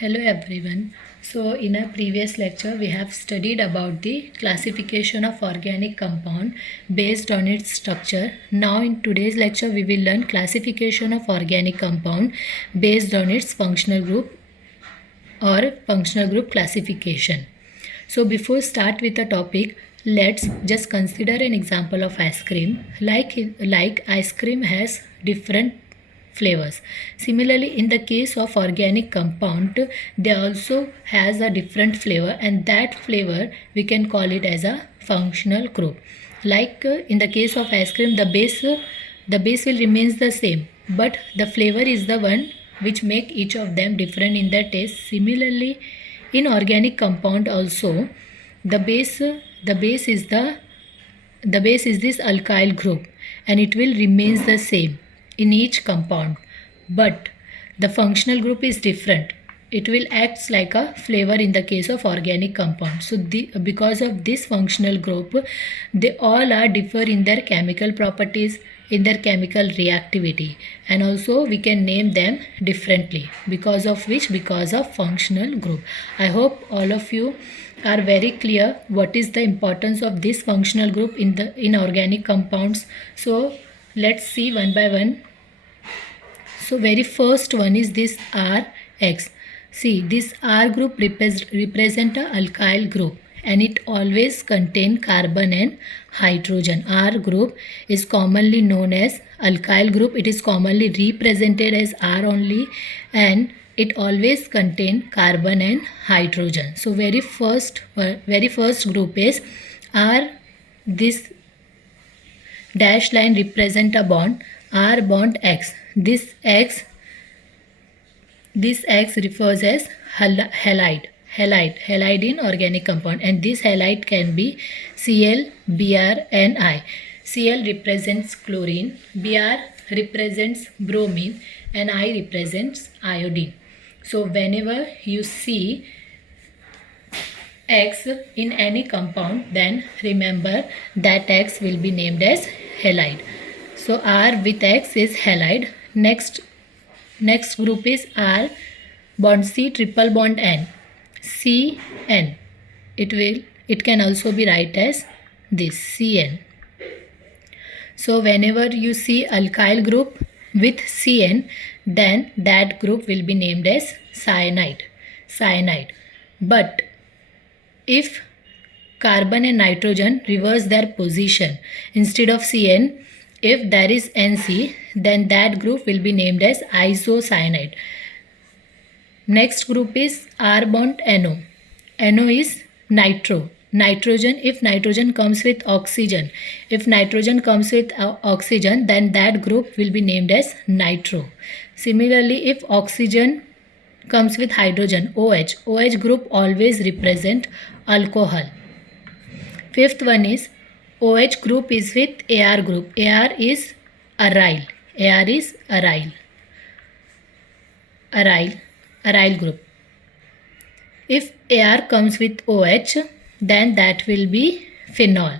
Hello everyone. So in our previous lecture we have studied about the classification of organic compound based on its structure. Now in today's lecture we will learn classification of organic compound based on its functional group or functional group classification. So before start with the topic, let's just consider an example of ice cream. Like ice cream has different flavors. Similarly, in the case of organic compound, they also has a different flavor, and that flavor we can call it as a functional group. In the case of ice cream, the base will remains the same, but the flavor is the one which make each of them different in their taste. Similarly, in organic compound also, the base the base is this alkyl group, and it will remains the same in each compound, but the functional group is different. It will act like a flavor in the case of organic compound. So because of this functional group, they all are differ in their chemical properties, in their chemical reactivity, and also we can name them differently because of functional group. I hope all of you are very clear what is the importance of this functional group in organic compounds. So let's see one by one. So very first one is this Rx. See, this R group represent a alkyl group, and it always contain carbon and hydrogen. R group is commonly known as alkyl group. It is commonly represented as R only, and it always contain carbon and hydrogen. So very first group is R. This dash line represent a bond, R bond X. This X refers as halide in organic compound, and this halide can be Cl, Br and I. Cl represents chlorine, Br represents bromine, and I represents iodine. So whenever you see X in any compound, then remember that X will be named as halide. So R with X is halide. Next group is R bond C triple bond N, Cn. It can also be write as this Cn. So whenever you see alkyl group with Cn, then that group will be named as cyanide. But if carbon and nitrogen reverse their position, instead of Cn, if there is Nc, then that group will be named as isocyanide. Next group is R bond NO. NO is nitrogen. If nitrogen comes with oxygen, then that group will be named as nitro. Similarly, if oxygen comes with hydrogen, OH group always represent alcohol. Fifth one is OH group is with Ar group. Ar is aryl group. If Ar comes with OH, then that will be phenol.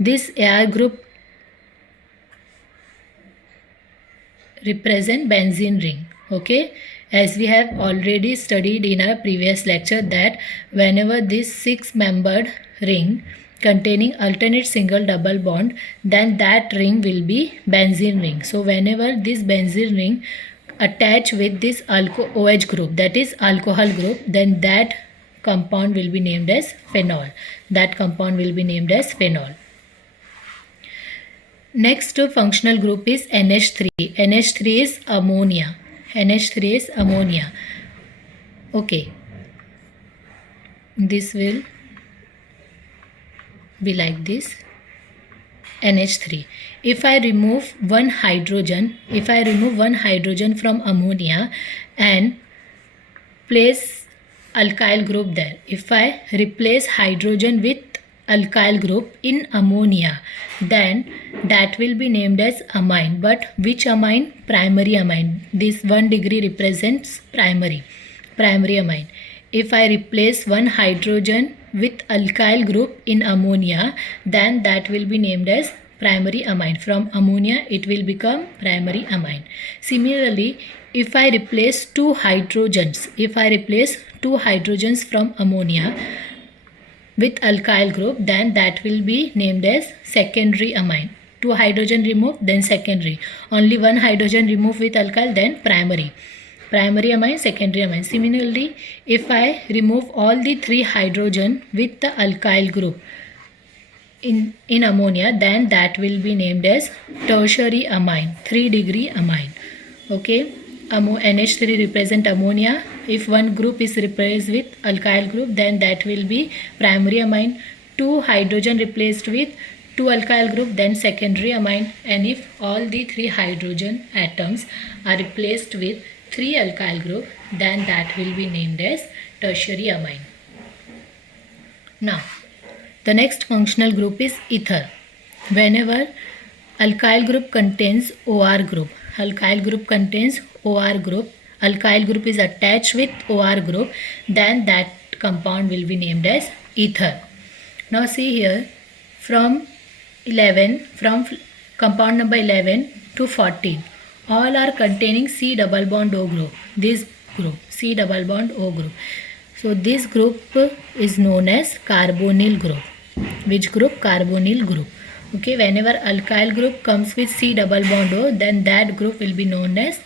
This Ar group represent benzene ring. Okay, as we have already studied in our previous lecture that whenever this 6-membered ring containing alternate single double bond, then that ring will be benzene ring. So whenever this benzene ring attach with this OH group, that is alcohol group, then that compound will be named as phenol. Next functional group is NH3. NH3 is ammonia. Okay, this will be like this, NH3. If I remove one hydrogen from ammonia and place alkyl group there, if I replace hydrogen with alkyl group in ammonia, then that will be named as amine. But which amine? Primary amine. This 1 degree represents primary amine. If I replace one hydrogen with alkyl group in ammonia, then that will be named as primary amine. From ammonia it will become primary amine. Similarly, if I replace two hydrogens from ammonia with alkyl group, then that will be named as secondary amine. Two hydrogen removed, then secondary. Only one hydrogen removed with alkyl, then primary. Primary amine, secondary amine. Similarly, if I remove all the three hydrogen with the alkyl group in ammonia, then that will be named as tertiary amine, 3-degree amine. Okay, NH3 represent ammonia. If one group is replaced with alkyl group, then that will be primary amine. Two hydrogen replaced with two alkyl group, then secondary amine. And if all the three hydrogen atoms are replaced with three alkyl group, then that will be named as tertiary amine. Now, the next functional group is ether. Whenever alkyl group contains OR group, alkyl group is attached with OR group, then that compound will be named as ether. Now see here, from compound number 11 to 14, all are containing C double bond O group. This group, C double bond O group. So this group is known as carbonyl group. Which group? Carbonyl group. Okay, whenever alkyl group comes with C double bond O, then that group will be known as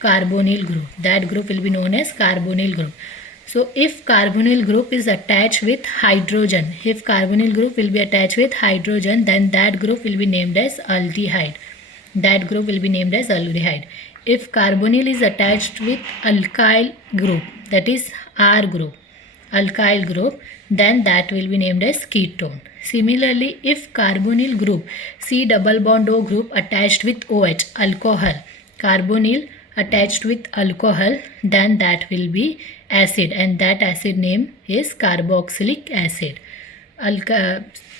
carbonyl group. So if carbonyl group is attached with hydrogen, then that group will be named as aldehyde. If carbonyl is attached with alkyl group, that is R group, alkyl group, then that will be named as ketone. Similarly, if carbonyl group, C double bond O group attached with OH, alcohol, carbonyl attached with alcohol, then that will be acid, and that acid name is carboxylic acid.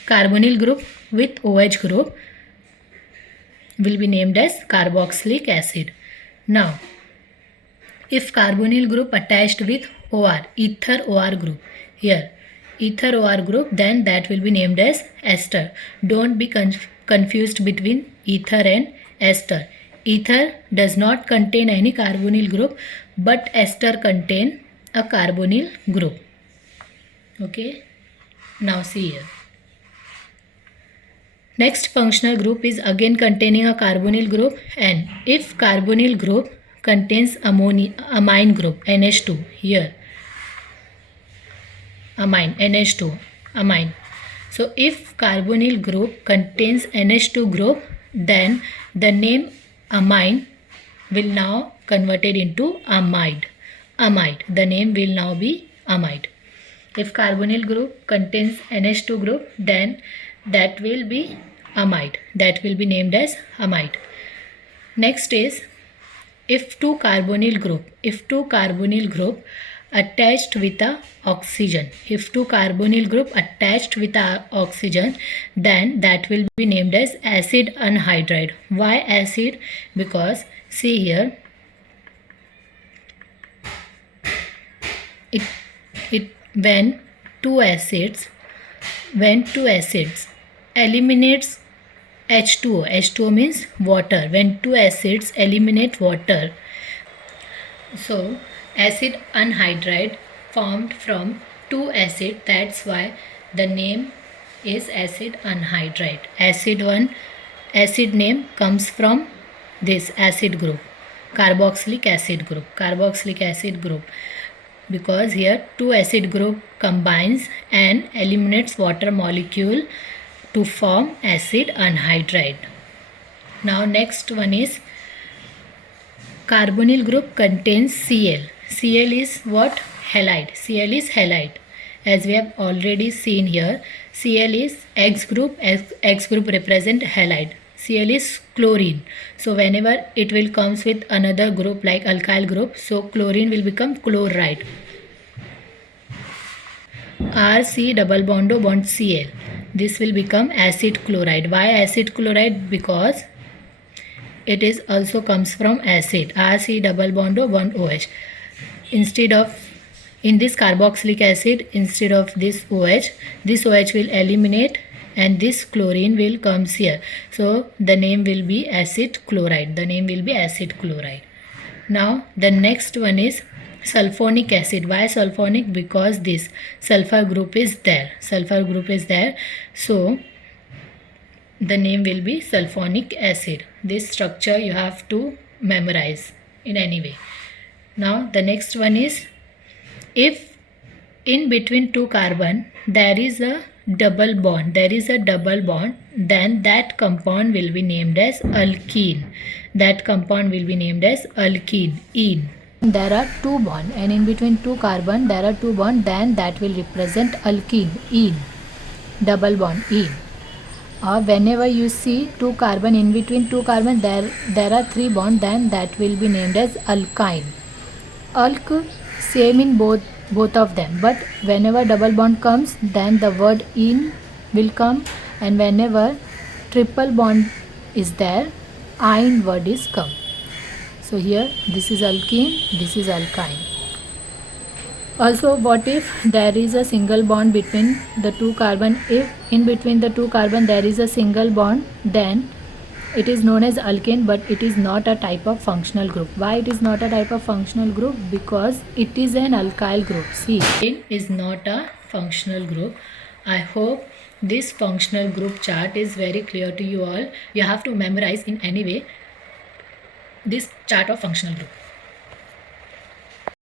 Carbonyl group with OH group will be named as carboxylic acid. Now, if carbonyl group attached with OR, ether OR group, then that will be named as ester. Don't be confused between ether and ester. Ether does not contain any carbonyl group, but ester contain a carbonyl group. Okay, now see here. Next functional group is again containing a carbonyl group, and if carbonyl group contains amine group, NH2, here amine. So if carbonyl group contains NH2 group, then the name amine will now converted into amide. The name will now be amide. If carbonyl group contains NH2 group, then that will be amide. That will be named as amide. Next is, if two carbonyl group attached with a oxygen, then that will be named as acid anhydride. Why acid? Because see here, when two acids eliminates H2O means water. When two acids eliminate water, so acid anhydride formed from two acids. That's why the name is acid anhydride. Acid name comes from this acid group, carboxylic acid group, because here two acid group combines and eliminates water molecule to form acid anhydride. Now next one is, carbonyl group contains Cl. Cl is what? Halide. Cl is halide. As we have already seen here, Cl is X group. X group represent halide. Cl is chlorine. So whenever it will comes with another group like alkyl group, so chlorine will become chloride. RC double bond O bond Cl. This will become acid chloride. Why acid chloride? Because it is also comes from acid. RC double bond O bond OH. Instead of, in this carboxylic acid, instead of this OH will eliminate and this chlorine will comes here. So the name will be acid chloride. The name will be acid chloride. Now the next one is sulfonic acid. Why sulfonic? Because this sulfur group is there. Sulfur group is there. So the name will be sulfonic acid. This structure you have to memorize in any way. Now the next one is, if in between two carbon there is a double bond, then that compound will be named as alkene. That compound will be named as alkene. Ene. There are two bond, and in between two carbon there are two bond, then that will represent alkene. Ene. Double bond. Ene. Or whenever you see two carbon, in between two carbon there are three bond, then that will be named as alkyne. Alk, same in both of them, but whenever double bond comes, then the word "ene" will come, and whenever triple bond is there, "ine" word is come. So here this is alkene, this is alkyne. Also, what if there is a single bond between the two carbon? If in between the two carbon there is a single bond, then it is known as alkane, but it is not a type of functional group. Why it is not a type of functional group? Because it is an alkyl group. See, alkane is not a functional group. I hope this functional group chart is very clear to you all. You have to memorize in any way this chart of functional group.